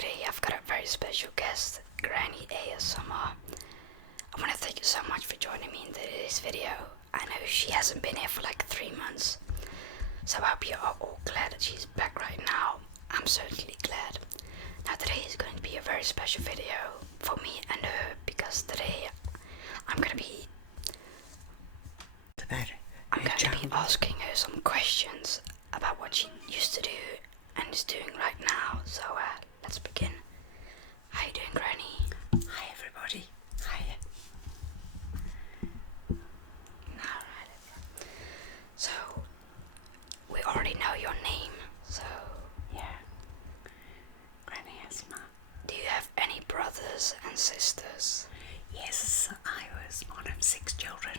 today I've got a very special guest, Granny ASMR. I want to thank you so much for joining me in today's video. I know she hasn't been here for like 3 months, so I hope you are all glad that she's back right now. I'm certainly glad. Now today is going to be a very special video for me and her, because today I'm going to be asking her some questions about what she used to do and is doing right now. So let's begin. How you doing, Granny? Hi everybody. Hi. Alright. So we already know your name, so Yeah. Granny Asma. do you have any brothers and sisters? Yes, I was one of 6 children,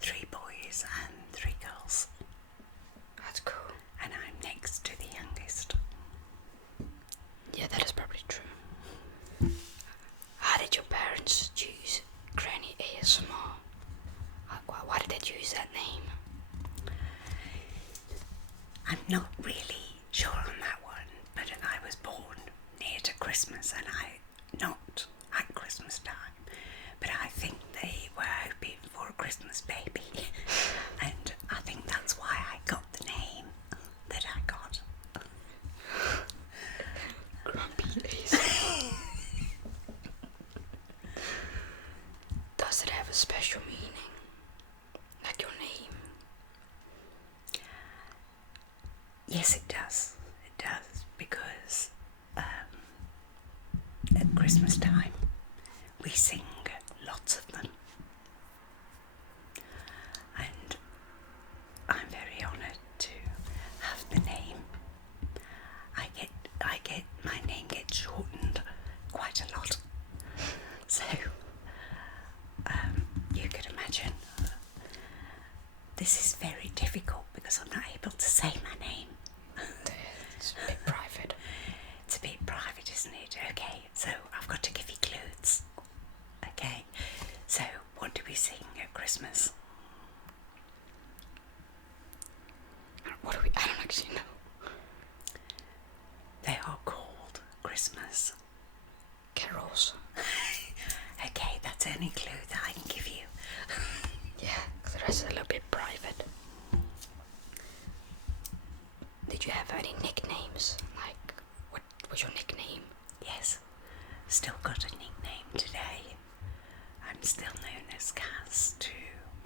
3 boys and 3 girls. That's cool. And I'm next to the youngest. Yeah, that is probably true. How did your parents choose Granny ASMR? Why did they choose that name? I'm not really sure on that one, but I was born near to Christmas, and not at Christmas time, but I think they were hoping for a Christmas baby, and I think that's why I got the name that I got. Grumpy ASMR. Does it have a special meaning? Like your name? Yes, it does. It does, because at Christmas time we sing lots of them, and I'm very honoured to have the name. My name gets shortened quite a lot, so you could imagine this is very difficult because I'm not able to say my name. It's a bit private. It's a bit private, isn't it? Okay, so I've got to give you clues. Okay, so what do we sing at Christmas? What do we? I don't actually know. They are called Christmas Carols. Okay, that's the only clue that I can give you. Yeah, the rest is a little bit private. Did you have any nicknames? Like, what was your nickname? Yes, still got a nickname today. I'm still known as Kaz to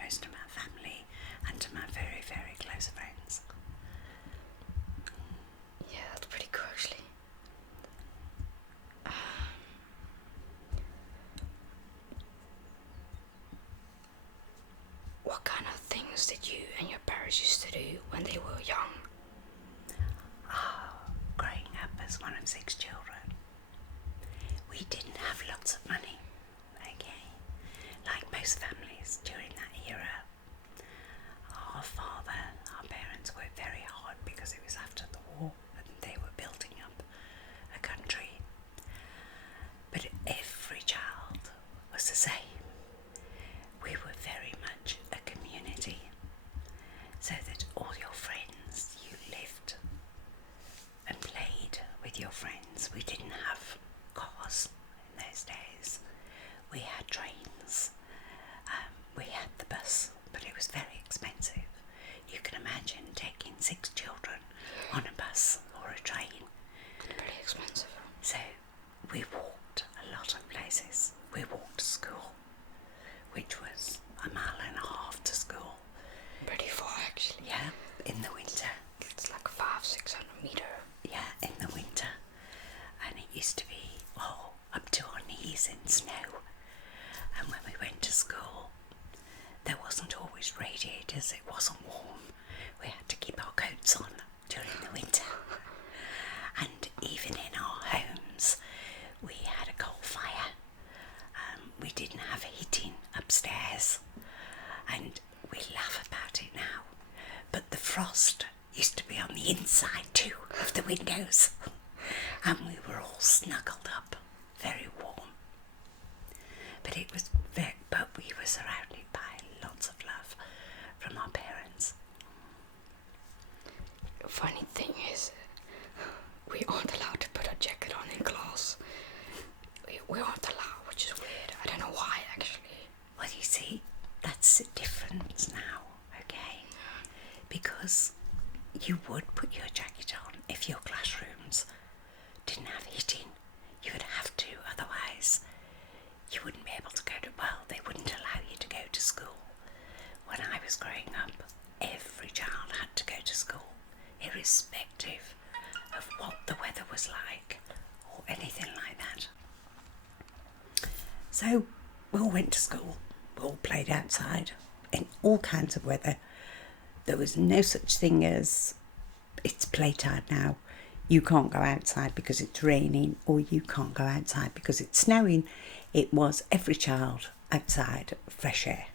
most of my family and to my very, very close friends. Yeah, that's pretty cool actually. What kind of things did you and your parents used to do when they were young? Growing up as one of 6 children, we didn't have lots of money, okay? Like most families during that era, our parents worked very hard because it was after the war and they were building up a country. But every child was the same. We were very much a community, so that all your friends, you lived and played with your friends. We didn't have cars in those days. We had trains. We had the bus, but it was very expensive. You can imagine taking 6 children on a bus or a train. Pretty expensive. So we walked a lot of places. We walked to school, which was 1.5 miles to school. Pretty far actually. Yeah, in the winter. It's like 500-600 meters. Yeah, in the winter. And it used to be, up to our knees in snow. And when we went to school, there wasn't always radiators, it wasn't warm. We had to keep our coats on during the winter. And even in our homes, we had a coal fire. We didn't have heating upstairs. And we laugh about it now. But the frost used to be on the inside too of the windows. And we were all snuggled up, very warm. But we were surrounded by lots of love from our parents. The funny thing is, we aren't allowed to put a jacket on in class. you would put your jacket on if your classrooms didn't have heating. You would have to, otherwise you wouldn't be able to go to, well, they wouldn't allow you to go to school. When I was growing up, every child had to go to school, irrespective of what the weather was like or anything like that. So we all went to school, we all played outside in all kinds of weather. There was no such thing as it's playtime now, you can't go outside because it's raining, or you can't go outside because it's snowing. It was every child outside, fresh air.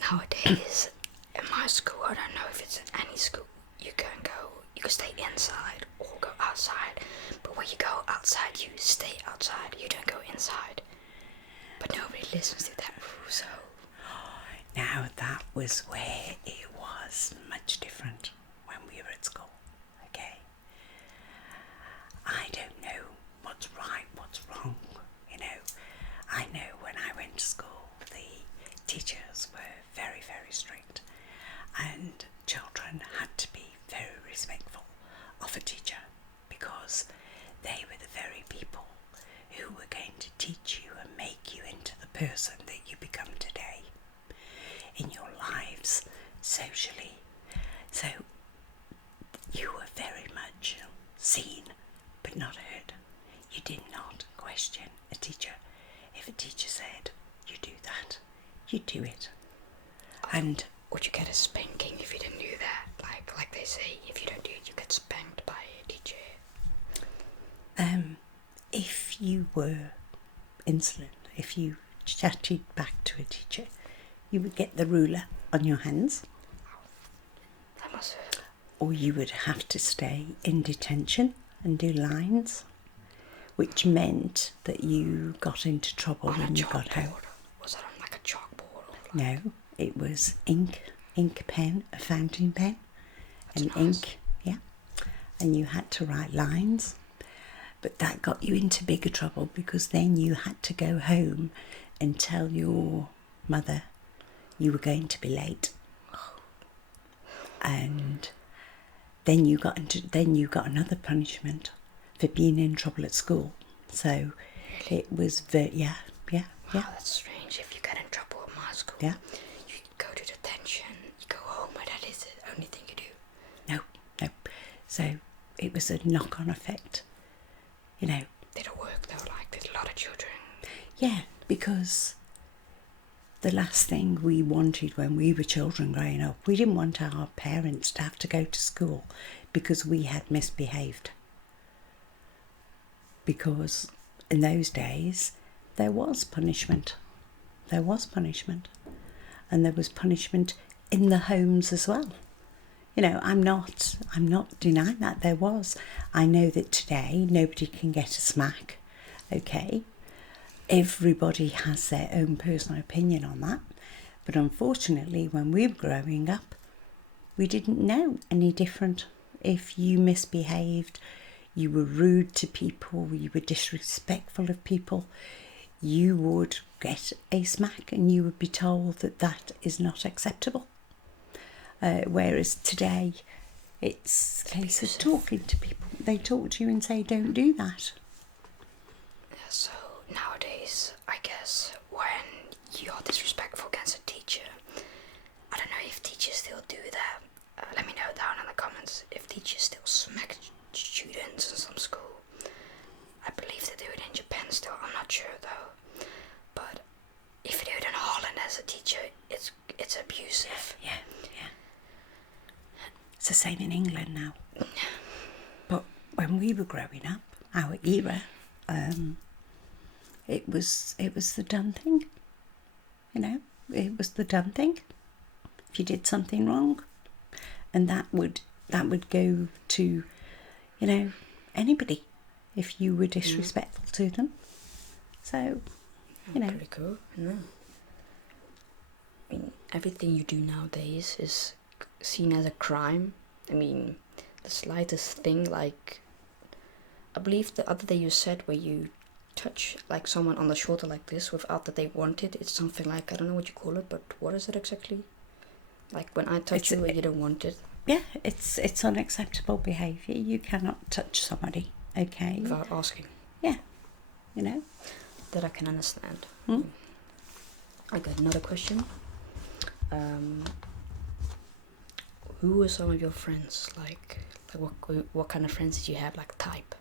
Nowadays, in my school, I don't know if it's in any school, you can stay inside or go outside. But when you go outside, you stay outside, you don't go inside. But nobody listens to that rule, so... Now that was where it was much different when we were at school, okay? I don't know what's right, what's wrong, you know. I know when I went to school, the teachers were very, very strict, and children had to be very respectful of a teacher, because they were the very people who were going to teach you and make you into the person that you become today in your lives, socially. So you were very much seen but not heard. You did not question a teacher. If a teacher said, you do that, you do it. And would you get a spanking if you didn't do that? Like they say, if you don't do it, you get spanked by a teacher. If you were insolent, if you chatted back to a teacher, you would get the ruler on your hands. That must hurt. Or you would have to stay in detention and do lines, which meant that you got into trouble when you got home. Was that on like a chalkboard? No, it was ink pen, a fountain pen, and nice. ink, yeah. And you had to write lines. But that got you into bigger trouble, because then you had to go home and tell your mother you were going to be late. And then you got another punishment for being in trouble at school. So it was yeah. Wow, that's strange. If you get in trouble at my school, yeah, you go to detention, you go home, and that is the only thing you do. No. So it was a knock-on effect. You know. Did it work though? Like, did a lot of children? Yeah, because the last thing we wanted when we were children growing up, we didn't want our parents to have to go to school because we had misbehaved. Because in those days, there was punishment. And there was punishment in the homes as well. You know, I'm not denying that there was. I know that today nobody can get a smack, okay? Everybody has their own personal opinion on that. But unfortunately, when we were growing up, we didn't know any different. If you misbehaved, you were rude to people, you were disrespectful of people, you would get a smack and you would be told that that is not acceptable. Whereas today, it's a case of talking to people. They talk to you and say, don't do that. Yeah, so nowadays, I guess, when you're disrespectful against a teacher, I don't know if teachers still do that. Let me know down in the comments if teachers still smack students in some school. I believe they do it in Japan still, I'm not sure though. But if you do it in Holland as a teacher, it's abusive. Yeah. It's the same in England now. But when we were growing up, our era, it was the done thing. You know, it was the done thing. If you did something wrong, and that would go to, you know, anybody if you were disrespectful to them. So, you know. Pretty cool. No. I mean, everything you do nowadays is seen as a crime. I mean, the slightest thing, like, I believe the other day you said where you touch like someone on the shoulder like this without that they want it, it's something like, I don't know what you call it, but what is it exactly? Like when I touch you and you don't want it. Yeah, it's unacceptable behaviour. You cannot touch somebody, okay? Without asking. Yeah, you know. That I can understand. Hmm? I got another question. Who were some of your friends? Like what kind of friends did you have? Like type?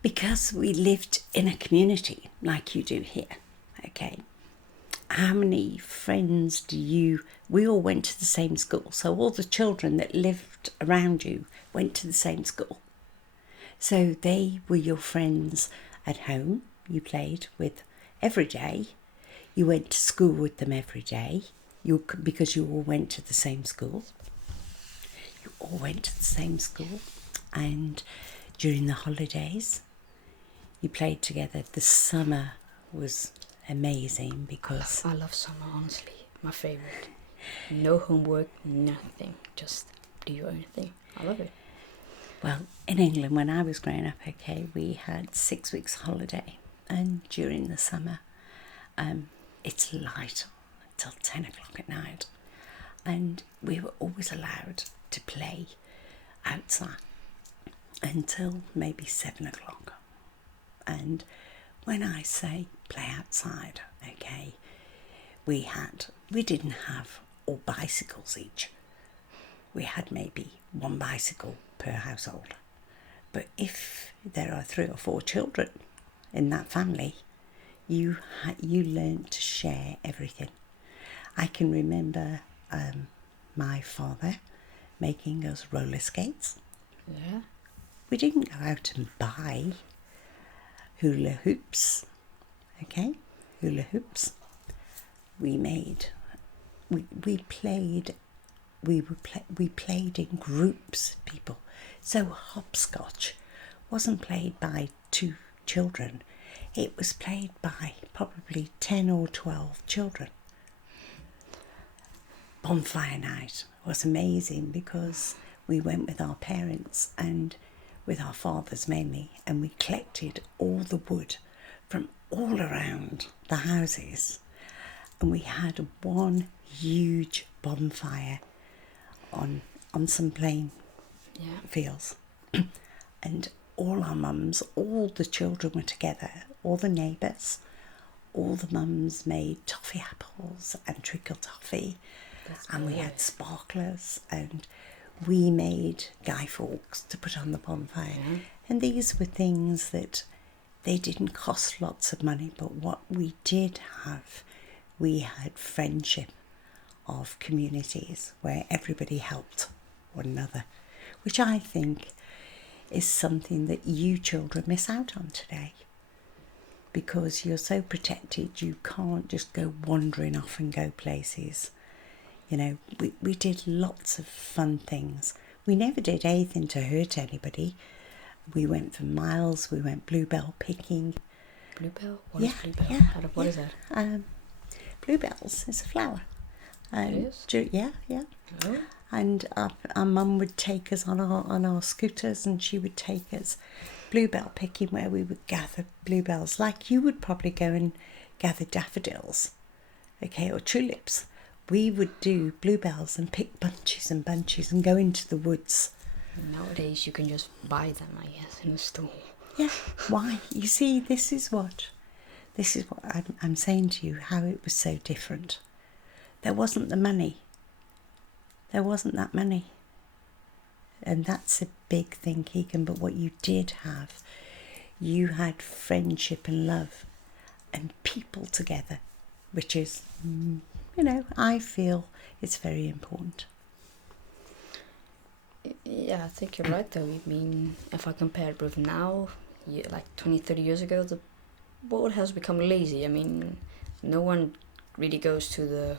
Because we lived in a community like you do here, okay? How many friends do you... We all went to the same school, so all the children that lived around you went to the same school. So they were your friends at home. You played with every day. You went to school with them every day. Because you all went to the same school. You all went to the same school. And during the holidays, you played together. The summer was amazing because... I love summer, honestly. My favorite. No homework, nothing. Just do your own thing. I love it. Well, in England, when I was growing up, okay, we had 6 weeks holiday. And during the summer, it's light until 10 o'clock at night. And we were always allowed to play outside until maybe 7 o'clock. And when I say play outside, okay, we didn't have all bicycles each. We had maybe one bicycle per household. But if there are 3 or 4 children in that family, you learn to share everything. I can remember my father making us roller skates. Yeah. We didn't go out and buy hula hoops, okay? Hula hoops. We played in groups, people. So hopscotch wasn't played by 2 children. It was played by probably 10 or 12 children. Bonfire night was amazing because we went with our parents and with our fathers mainly, and we collected all the wood from all around the houses, and we had one huge bonfire on some plain fields. And all our mums, all the children were together, all the neighbours, all the mums made toffee apples and treacle toffee. And we had sparklers, and we made guy fawkes to put on the bonfire. Yeah. And these were things that they didn't cost lots of money, but what we did have, we had friendship of communities where everybody helped one another, which I think is something that you children miss out on today. Because you're so protected, you can't just go wandering off and go places. You know, we did lots of fun things. We never did anything to hurt anybody. We went for miles. We went bluebell picking. Bluebell? What is bluebell? Yeah, What is that? Bluebells is a flower. It is? Yeah. Oh. And our mum would take us on our scooters, and she would take us bluebell picking, where we would gather bluebells, like you would probably go and gather daffodils, okay, or tulips. We would do bluebells and pick bunches and bunches and go into the woods. Nowadays you can just buy them, I guess, in a store. Yeah, why? You see, this is what I'm saying to you, how it was so different. There wasn't the money. There wasn't that money. And that's a big thing, Keegan. But what you did have, you had friendship and love and people together, which is, I feel it's very important. Yeah, I think you're right though. I mean, if I compare it with now, like 20, 30 years ago, the world has become lazy. I mean, no one really goes to the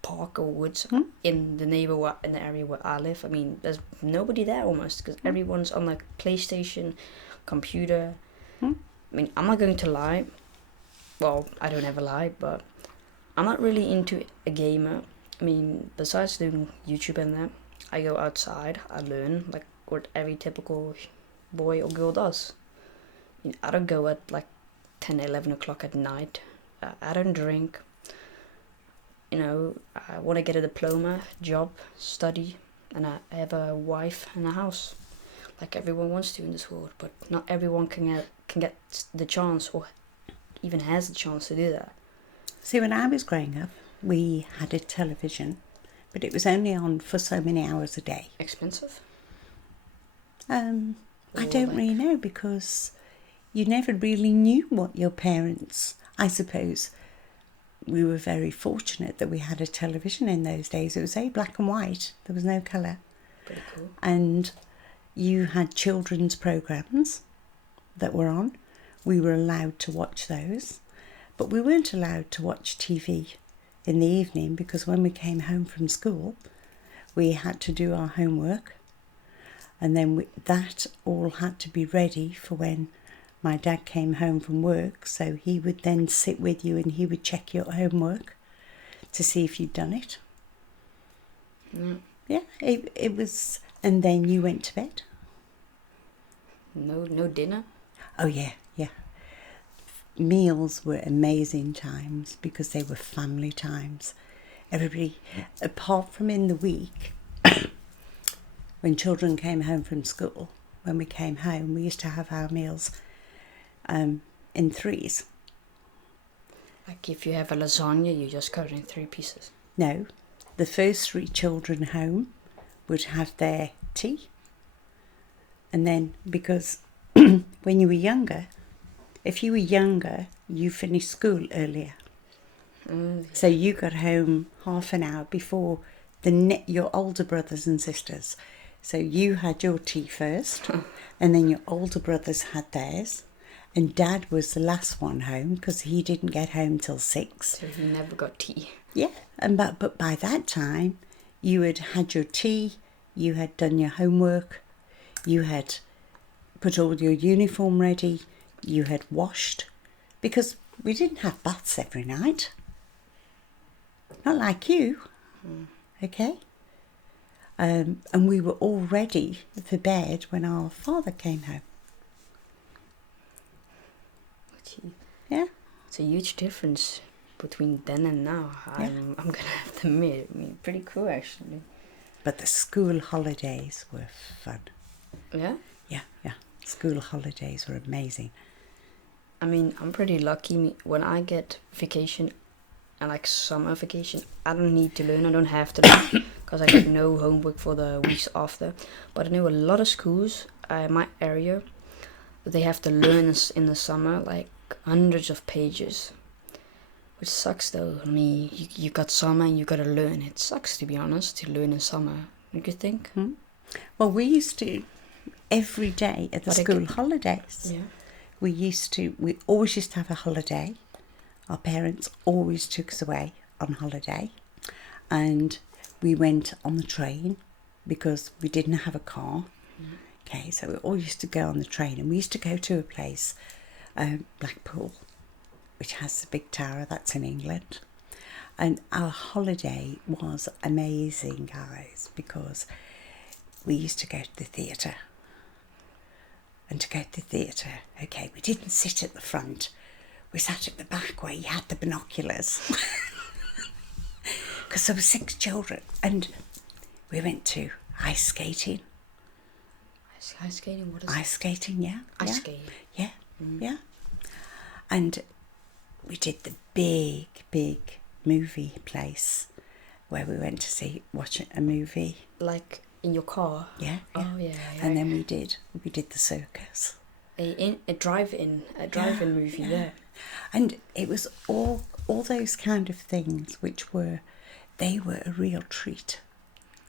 park or woods in the area where I live. I mean, there's nobody there almost, because everyone's on like PlayStation, computer. I mean, I'm not going to lie. Well, I don't ever lie, but I'm not really into a gamer. I mean, besides doing YouTube and that, I go outside, I learn, like what every typical boy or girl does. I mean, I don't go at like 10, 11 o'clock at night. I don't drink. you know, I want to get a diploma, job, study, and I have a wife and a house, like everyone wants to in this world. But not everyone can get the chance, or even has the chance to do that. See, when I was growing up, we had a television, but it was only on for so many hours a day. Expensive? I don't really know, because you never really knew what your parents... I suppose we were very fortunate that we had a television in those days. It was black and white. There was no colour. Pretty cool. And you had children's programmes that were on. We were allowed to watch those. But we weren't allowed to watch TV in the evening, because when we came home from school, we had to do our homework. And then that all had to be ready for when my dad came home from work. So he would then sit with you and he would check your homework to see if you'd done it. Yeah, it was... And then you went to bed. No dinner? Oh, yeah. Meals were amazing times, because they were family times. Everybody, apart from in the week, when children came home from school, when we came home, we used to have our meals in threes. Like if you have a lasagna, you just cut it in 3 pieces. No, the first 3 children home would have their tea. And then, because when you were younger, if you were younger, you finished school earlier. So you got home half an hour before your older brothers and sisters. So you had your tea first, and then your older brothers had theirs. And Dad was the last one home, because he didn't get home till 6. So he never got tea. Yeah, but by that time, you had had your tea, you had done your homework, you had put all your uniform ready, you had washed, because we didn't have baths every night. Not like you, okay? And we were all ready for bed when our father came home. Yeah. It's a huge difference between then and now. I'm gonna have to admit, pretty cool actually. But the school holidays were fun. Yeah? Yeah. School holidays were amazing. I mean, I'm pretty lucky. When I get vacation, and like summer vacation, I don't need to learn. I don't have to learn, because I get no homework for the weeks after. But I know a lot of schools in my area, they have to learn in the summer, like hundreds of pages. Which sucks though. I mean, you got summer and you gotta learn. It sucks, to be honest, to learn in summer. Don't you think? Well, we used to, every day at the school holidays, Yeah. we always used to have a holiday. Our parents always took us away on holiday, and we went on the train, because we didn't have a car. Okay, so we all used to go on the train, and we used to go to a place, Blackpool, which has the big tower. That's in England. And our holiday was amazing, guys, because we used to go to the theatre. And to go to the theatre, okay, we didn't sit at the front. We sat at the back where you had the binoculars. Because there were 6 children. And we went to ice skating. Ice skating? What is Ice skating, yeah. Ice skating? Yeah, yeah. And we did the big movie place where we went to watch a movie. Like in your car? Yeah. Oh, yeah. And then we did the circus. A drive-in movie, yeah. And it was all those kind of things they were a real treat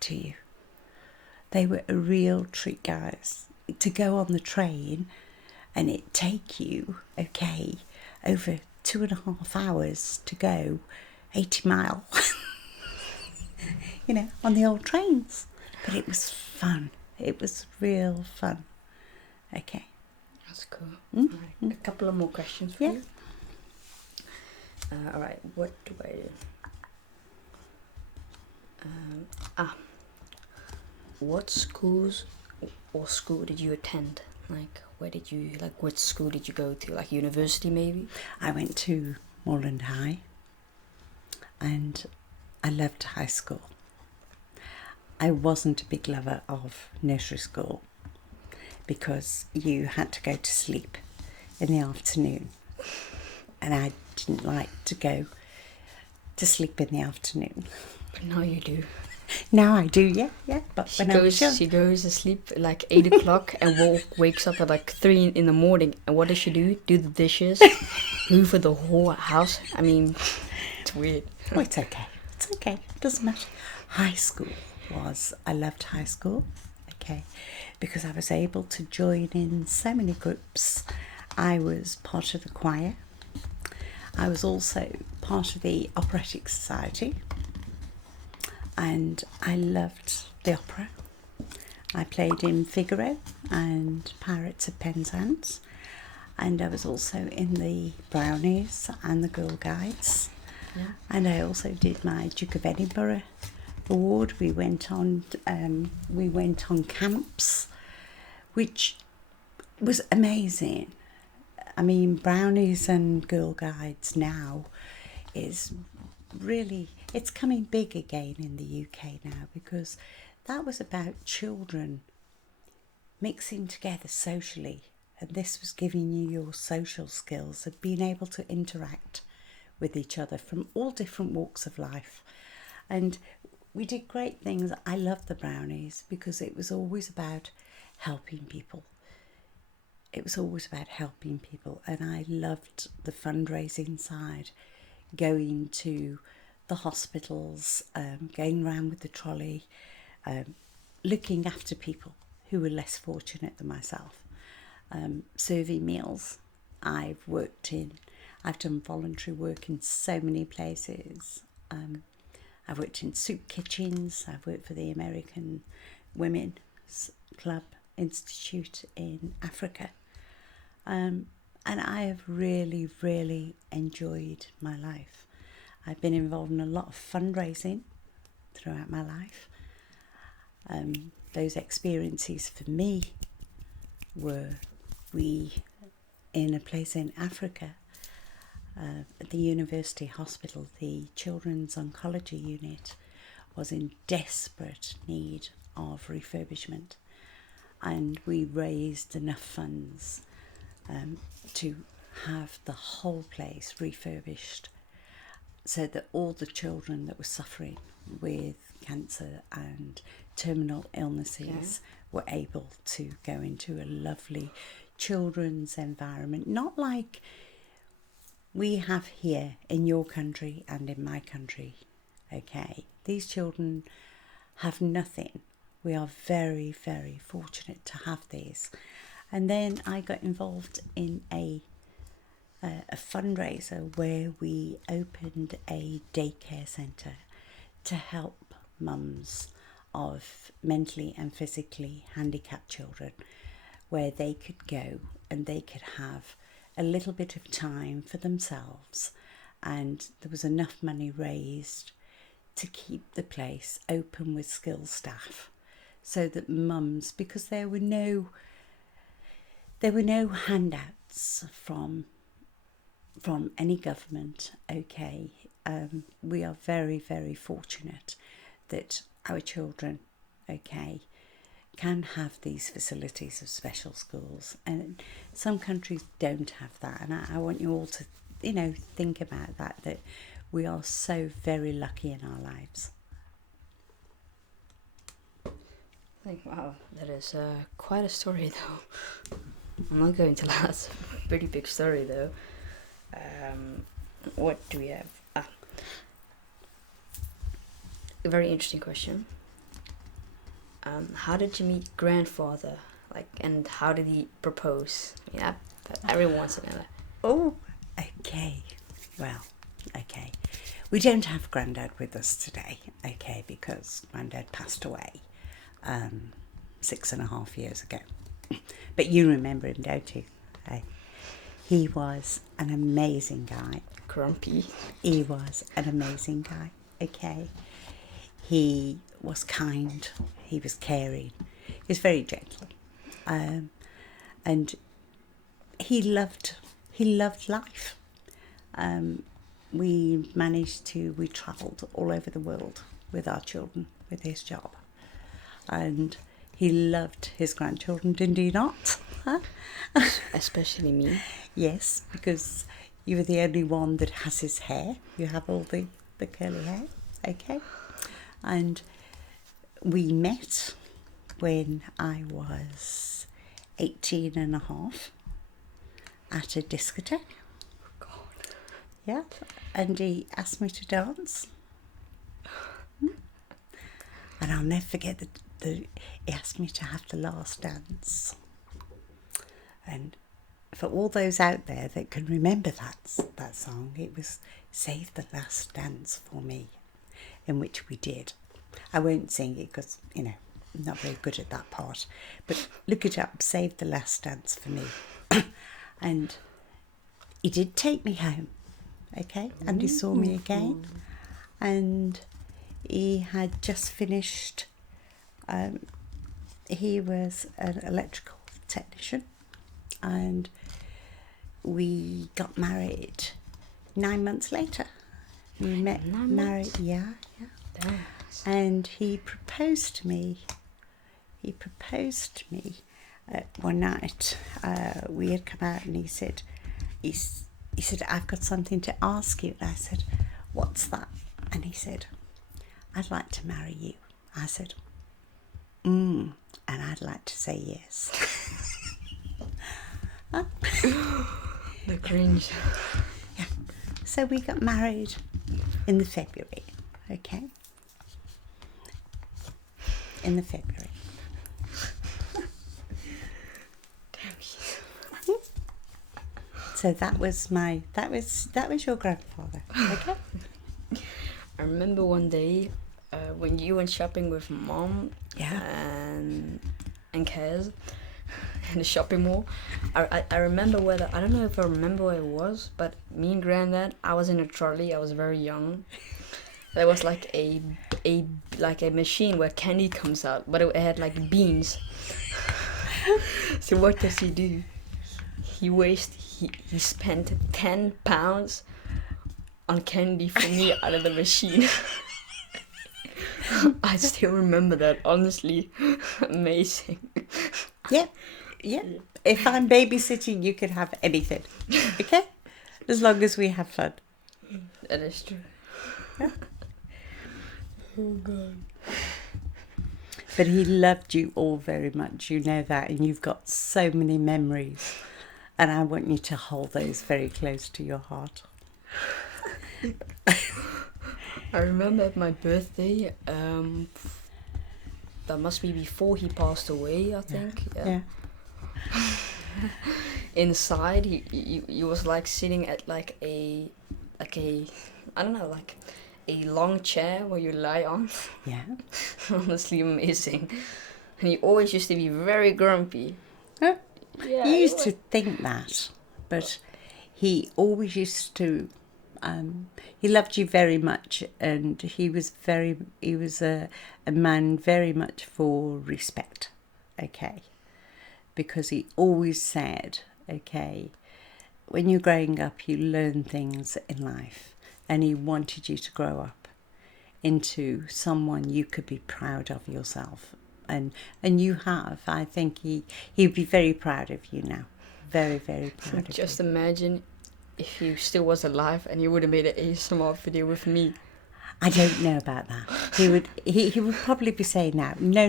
to you. They were a real treat, guys. To go on the train and it take you, okay, over 2.5 hours to go 80 mile, on the old trains. But it was fun. It was real fun. Okay. That's cool. Alright, a couple of more questions for you. Alright, what do I do? What schools or school did you attend? Like, what school did you go to? Like university, maybe? I went to Moreland High, and I loved high school. I wasn't a big lover of nursery school because you had to go to sleep in the afternoon, and I didn't like to go to sleep in the afternoon. But now you do. Now I do, yeah. But She when I was young, she goes to sleep at like 8 o'clock and wakes up at like 3 in the morning. And what does she do? Do the dishes, hoover the whole house. I mean, it's weird. oh, it's okay. It's okay. It doesn't matter. High school I loved high school, okay, because I was able to join in so many groups. I was part of the choir. I was also part of the operatic society, and I loved the opera. I played in Figaro and Pirates of Penzance, and I was also in the Brownies and the Girl Guides. Yeah. And I also did my Duke of Edinburgh award. We went on camps, which was amazing. I mean, Brownies and Girl Guides now is really, it's coming big again in the UK now, because that was about children mixing together socially, and this was giving you your social skills of being able to interact with each other from all different walks of life. And we did great things. I loved the Brownies because it was always about helping people. It was always about helping people, and I loved the fundraising side, going to the hospitals, going around with the trolley, looking after people who were less fortunate than myself, serving meals. I've done voluntary work in so many places. I've worked in soup kitchens. I've worked for the American Women's Club Institute in Africa. And I have really, really enjoyed my life. I've been involved in a lot of fundraising throughout my life. Those experiences for me were, in a place in Africa, at the university hospital, the children's oncology unit was in desperate need of refurbishment, and we raised enough funds to have the whole place refurbished, so that all the children that were suffering with cancer and terminal illnesses were able to go into a lovely children's environment, not like we have here in your country and in my country. Okay, these children have nothing. We are very, very fortunate to have these. And then I got involved in a fundraiser where we opened a daycare centre to help mums of mentally and physically handicapped children, where they could go and they could have a little bit of time for themselves, and there was enough money raised to keep the place open with skilled staff, so that mums, because there were no handouts from any government. Okay, we are very, very fortunate that our children, okay, can have these facilities of special schools, and some countries don't have that. And I want you all to, think about that we are so very lucky in our lives. Wow, that is quite a story, though. I'm not going to lie, that's a pretty big story, though. What do we have? A very interesting question. How did you meet grandfather? And how did he propose? Yeah, but everyone wants to know that. Oh, okay. Well, okay. We don't have Grandad with us today, okay, because Grandad passed away 6.5 years ago. But you remember him, don't you? He was an amazing guy. Grumpy. He was an amazing guy, okay. He was kind. He was caring. He was very gentle. And he loved life. we travelled all over the world with our children, with his job. And he loved his grandchildren, didn't he not? Huh? Especially me. Yes, because you were the only one that has his hair. You have all the curly hair, okay? And we met when I was 18 and a half at a discotheque. Yeah, and he asked me to dance. And I'll never forget that he asked me to have the last dance. And for all those out there that can remember that song, it was Save the Last Dance for Me, in which we did. I won't sing it because, I'm not very good at that part. But look it up, Save the Last Dance for Me. And he did take me home, okay? And he saw me again. And he had just finished, he was an electrical technician. And we got married 9 months later. We met, married, yeah. Nice. And he proposed to me. One night. We had come out, and he said, I've got something to ask you. And I said, what's that? And he said, I'd like to marry you. I said, and I'd like to say yes. The cringe. Yeah. So we got married in the February, okay? In the February. Damn. So that was your grandfather, okay? I remember one day when you went shopping with Mom and Kaz in the shopping mall. I remember I don't know if I remember where it was, but me and Granddad, I was in a trolley. I was very young. There was like a machine where candy comes out, but it had like beans. So what does he do? He spent £10 on candy for me out of the machine. I still remember that, honestly. Amazing. Yeah. If I'm babysitting, you can have anything, okay? As long as we have fun. That is true. Yeah. Oh, God. But he loved you all very much, you know that, and you've got so many memories. And I want you to hold those very close to your heart. I remember at my birthday, that must be before he passed away, I think. Yeah. Inside, he was like sitting at like a I don't know, like a long chair where you lie on. Yeah. Honestly amazing. And he always used to be very grumpy. Huh? Yeah, You used to think that, but he always used to. He loved you very much, and he was a man very much for respect, okay? Because he always said, okay, when you're growing up, you learn things in life, and he wanted you to grow up into someone you could be proud of yourself, and you have. I think he'd be very proud of you now, very, very proud of you. Just imagine if he still was alive and he would have made an ASMR video with me. I don't know about that. He would probably be saying now, no.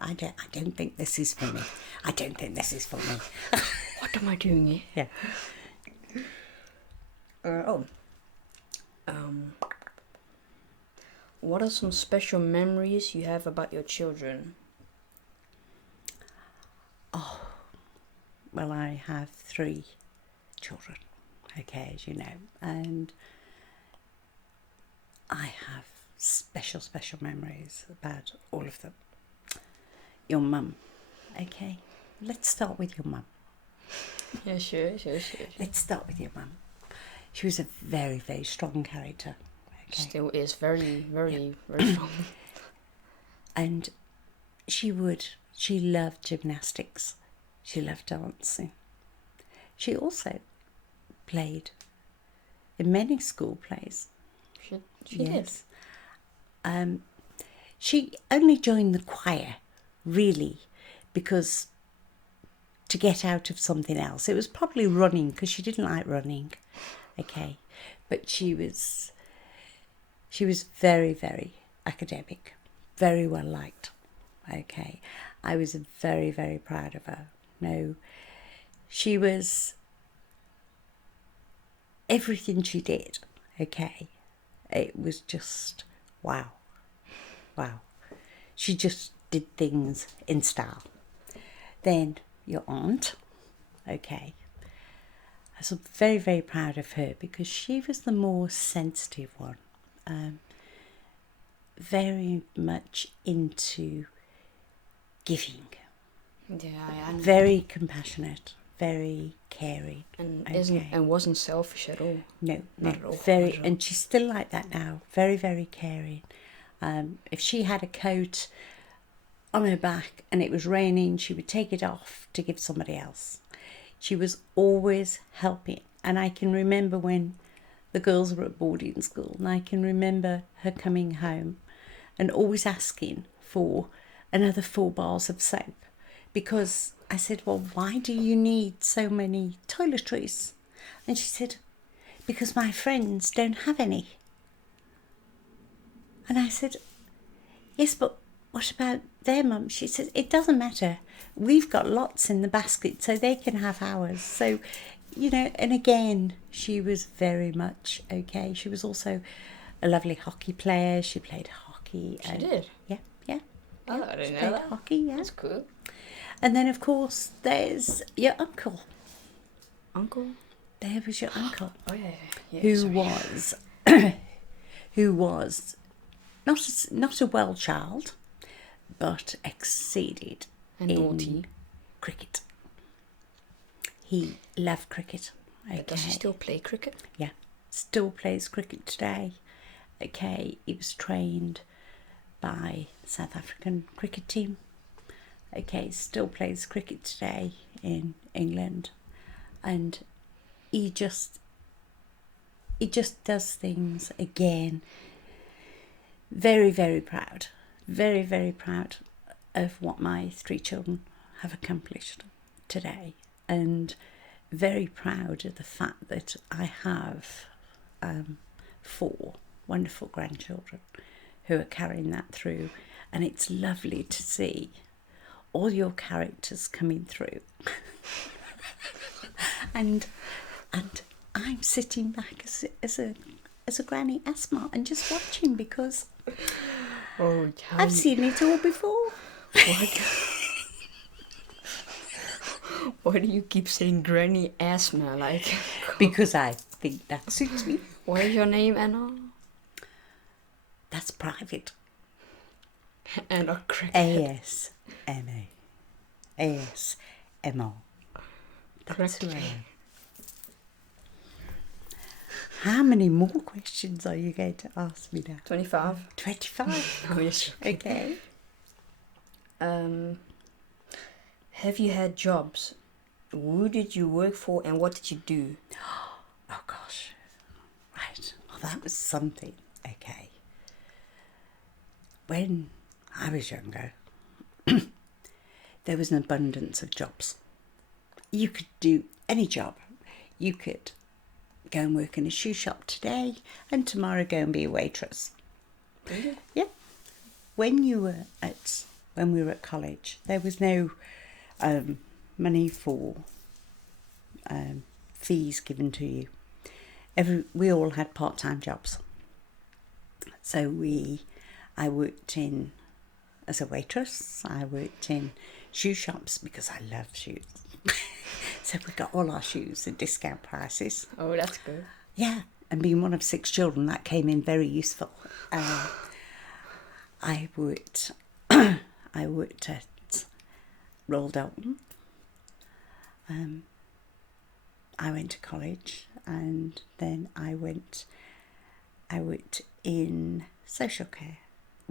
I don't think this is for me. I don't think this is for me. What am I doing here? Yeah. What are some special memories you have about your children? Well, I have 3 children, okay, as you know, and I have special memories about all of them. Your mum, okay? Let's start with your mum. Yeah, sure. Let's start with your mum. She was a very, very strong character. Okay? Still is very strong. And she loved gymnastics. She loved dancing. She also played in many school plays. She did. She only joined the choir, really, because to get out of something else. It was probably running, because she didn't like running. Okay, but she was very, very academic, very well liked. Okay, I was very, very proud of her. No, she was everything she did. Okay, it was just wow. She just did things in style. Then your aunt, okay, I was very, very proud of her because she was the more sensitive one, very much into giving, Yeah, very compassionate, very caring, and okay. wasn't selfish at all. No, Not at all. very, Not at all. and she's still like that now. Very, very caring. If she had a coat on her back and it was raining, she would take it off to give somebody else. She was always helping. And I can remember when the girls were at boarding school, and I can remember her coming home and always asking for another 4 bars of soap. Because I said, well, why do you need so many toiletries? And she said, because my friends don't have any. And I said, yes, but what about their mum? She said, it doesn't matter. We've got lots in the basket, so they can have ours. So, you know, and again, she was very much okay. She was also a lovely hockey player. She played hockey. She did? Yeah. Oh, I didn't know Played that. hockey, yeah. That's cool. And then, of course, there's your uncle. Uncle? There was your uncle. Oh, yeah. Who Sorry. was who was not a well child, but exceeded And in naughty. cricket. He loved cricket. Okay. Does he still play cricket? Yeah, still plays cricket today. Okay, he was trained by South African cricket team. Okay, still plays cricket today in England, and he just does things again. Very, very proud. Very, very proud of what my 3 children have accomplished today, and very proud of the fact that I have 4 wonderful grandchildren who are carrying that through, and it's lovely to see all your characters coming through. and I'm sitting back as a granny asthma and just watching, because I've seen it all before. Why do you keep saying granny asthma? Like, Because I think that suits me. what is your name, Anna? That's private. Anna Cricket. ASMA. ASMR. That's Cricket. right. How many more questions are you going to ask me now? 25. 25. Oh, yes. Okay. Have you had jobs? Who did you work for and what did you do? Oh gosh. Right. Well, that was something. Okay. When I was younger, there was an abundance of jobs. You could do any job. You could go and work in a shoe shop today and tomorrow go and be a waitress. Really? Yeah. When we were at college, there was no money for fees given to you. We all had part-time jobs. So I worked as a waitress. I worked in shoe shops because I love shoes. So we got all our shoes at discount prices. Oh, that's good. Yeah, and being one of 6 children, that came in very useful. I worked at Royal Dalton. I went to college, and then I worked in social care,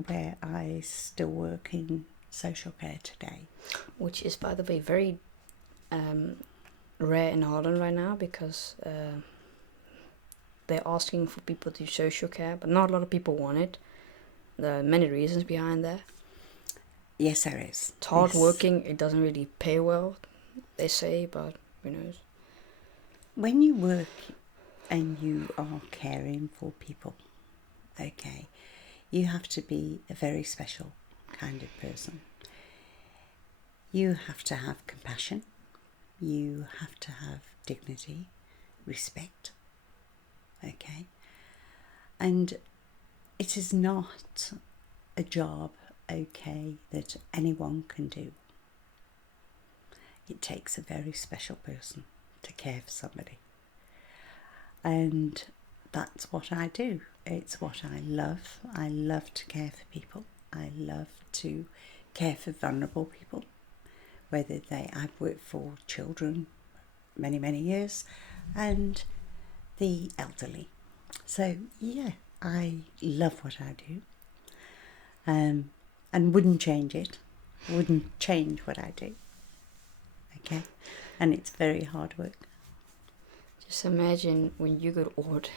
where I still work in social care today. Which is, by the way, very rare in Holland right now, because they're asking for people to social care, but not a lot of people want it. There are many reasons behind that. Yes, there is. It's hard working. It doesn't really pay well, they say, but who knows? When you work and you are caring for people, okay, you have to be a very special kind of person. You have to have compassion. You have to have dignity, respect, okay? And it is not a job, okay, that anyone can do. It takes a very special person to care for somebody. And that's what I do. It's what I love. I love to care for people. I love to care for vulnerable people. Whether I've worked for children many, many years and the elderly. So yeah, I love what I do. And wouldn't change it. Wouldn't change what I do. Okay? And it's very hard work. Just imagine when you get old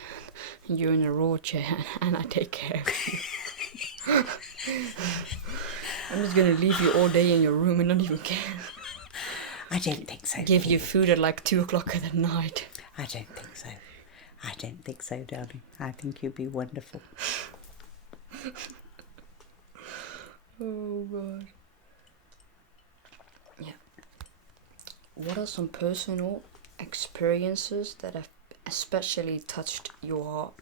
and you're in a raw chair and I take care of you. I'm just gonna leave you all day in your room and not even care. I don't think so. Give you food at like 2 o'clock at night. I don't think so. I don't think so, darling. I think you'd be wonderful. Oh God. Yeah. What are some personal experiences that have especially touched your heart?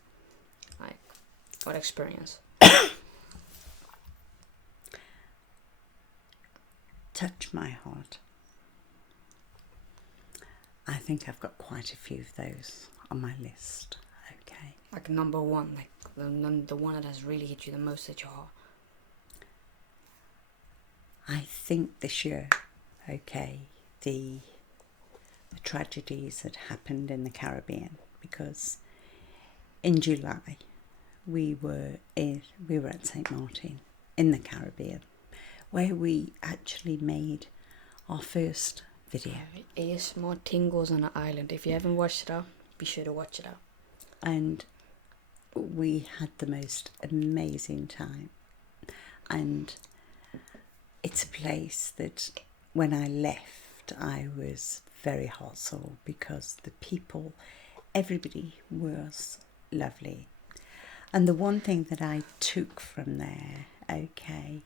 Like, what experience? Touch my heart. I think I've got quite a few of those on my list. Okay. Like number one, like the one that has really hit you the most at your heart. I think this year, okay, the tragedies that happened in the Caribbean, because in July we were at St. Martin in the Caribbean, where we actually made our first video. ASMR Tingles on an Island. If you haven't watched it out, be sure to watch it out. And we had the most amazing time. And it's a place that when I left, I was very heartsore because the people, everybody was lovely. And the one thing that I took from there, okay,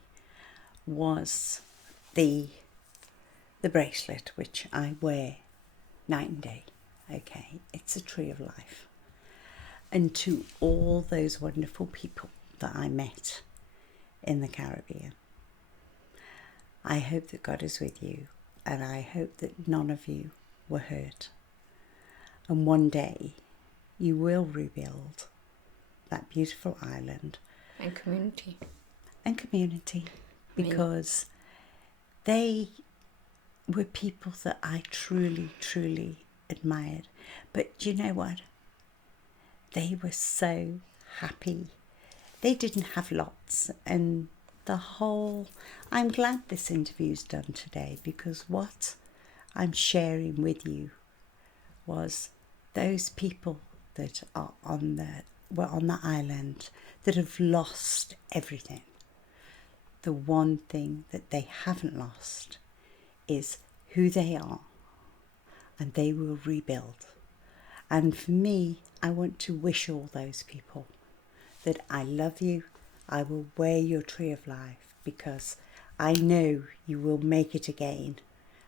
was the bracelet which I wear night and day. Okay, it's a tree of life. And to all those wonderful people that I met in the Caribbean, I hope that God is with you, and I hope that none of you were hurt. And one day you will rebuild that beautiful island And community. Because they were people that I truly, truly admired. But you know what? They were so happy. They didn't have lots. And I'm glad this interview's done today, because what I'm sharing with you was those people that are were on the island that have lost everything. The one thing that they haven't lost is who they are, and they will rebuild. And for me, I want to wish all those people that I love you. I will wear your tree of life, because I know you will make it again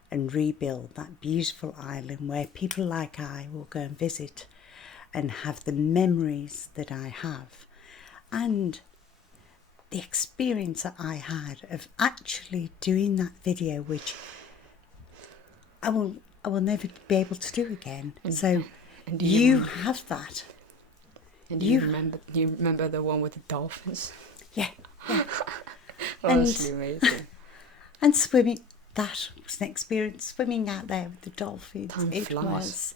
and rebuild that beautiful island where people like I will go and visit and have the memories that I have, and the experience that I had of actually doing that video, which I will never be able to do again. And you have that. And do you remember the one with the dolphins? Yeah. Honestly amazing. And swimming, that was an experience, swimming out there with the dolphins. Time flies.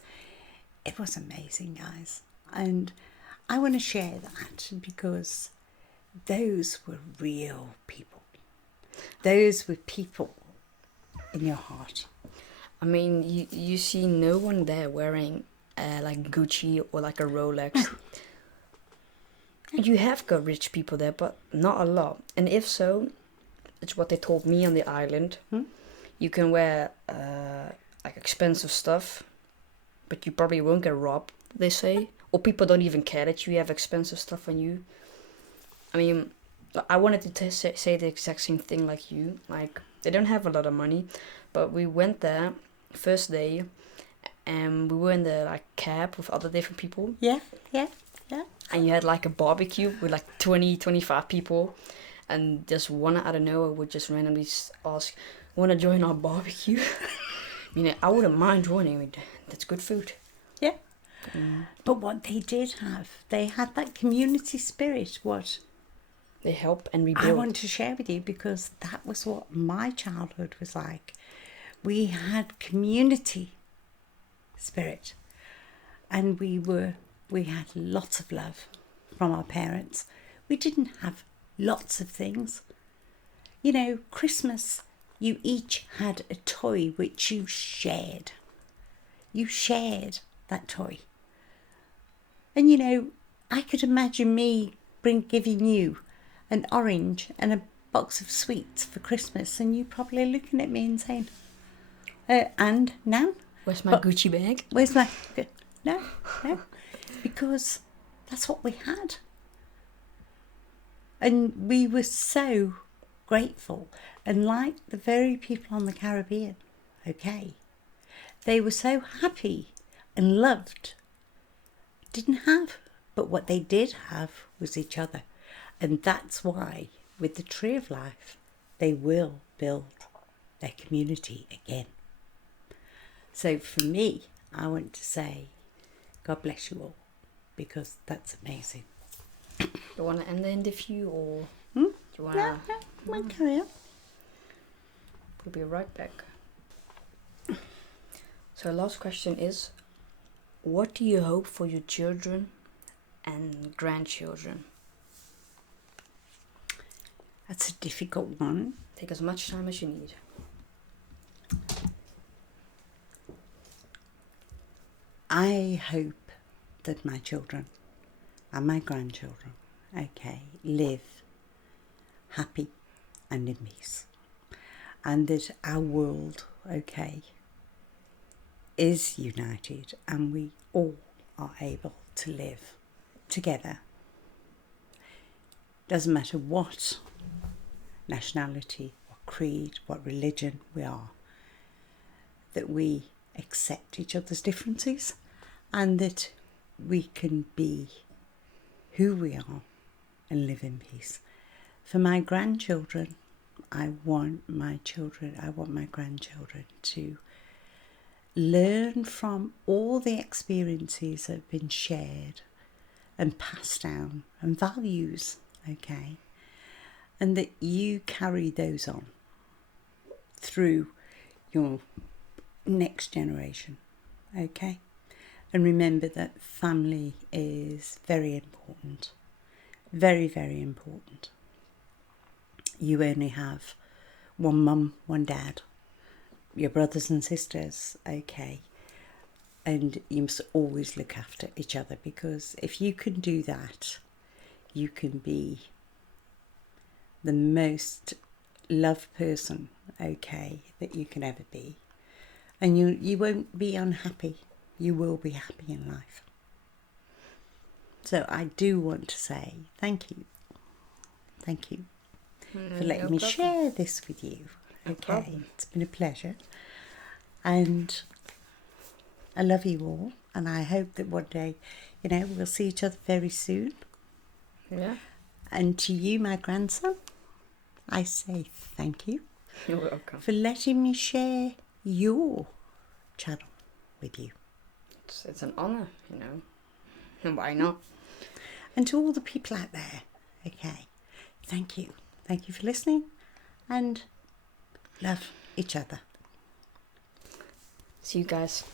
It was amazing, guys. And I want to share that because those were real people. Those were people in your heart. I mean, you see no one there wearing like Gucci or like a Rolex. You have got rich people there, but not a lot. And if so, it's what they told me on the island. You can wear like expensive stuff, but you probably won't get robbed, they say. Or people don't even care that you have expensive stuff on you. I mean, I wanted to say the exact same thing like you. Like, they don't have a lot of money, but we went there first day, and we were in the like cab with other different people. Yeah. And you had like a barbecue with like 20-25 people, and just one out of nowhere would just randomly ask, "Want to join our barbecue?" I mean, I wouldn't mind joining. I mean, that's good food. Yeah. But what they did have, they had that community spirit. What They help and rebuild. I want to share with you, because that was what my childhood was like. We had community spirit, and we had lots of love from our parents. We didn't have lots of things. You know, Christmas, you each had a toy which you shared. You shared that toy. And you know, I could imagine me giving you an orange and a box of sweets for Christmas, and you probably looking at me and saying, and Nan? Where's my Gucci bag? Where's my... No. Because that's what we had. And we were so grateful. And like the very people on the Caribbean, okay, they were so happy and loved. Didn't have, but what they did have was each other. And that's why with the Tree of Life, they will build their community again. So for me, I want to say, God bless you all, because that's amazing. You want to end the interview, or Do you want to... we'll carry on. We'll be right back. So last question is, what do you hope for your children and grandchildren? That's a difficult one. Take as much time as you need. I hope that my children and my grandchildren, okay, live happy and in peace. And that our world, okay, is united, and we all are able to live together. Doesn't matter what nationality, what creed, what religion we are, that we accept each other's differences, and that we can be who we are and live in peace. For my grandchildren, I want my grandchildren to learn from all the experiences that have been shared and passed down, and values, okay, and that you carry those on through your next generation, okay? And remember that family is very important, very, very important. You only have one mum, one dad, your brothers and sisters, okay? And you must always look after each other, because if you can do that, you can be the most loved person, okay, that you can ever be. And you won't be unhappy. You will be happy in life. So I do want to say thank you. Thank you for letting me share this with you. Okay, it's been a pleasure. And I love you all. And I hope that one day, we'll see each other very soon. Yeah. And to you, my grandson, I say thank you. You're welcome. For letting me share your channel with you. It's an honour, And why not? And to all the people out there, okay, thank you. Thank you for listening, and love each other. See you guys.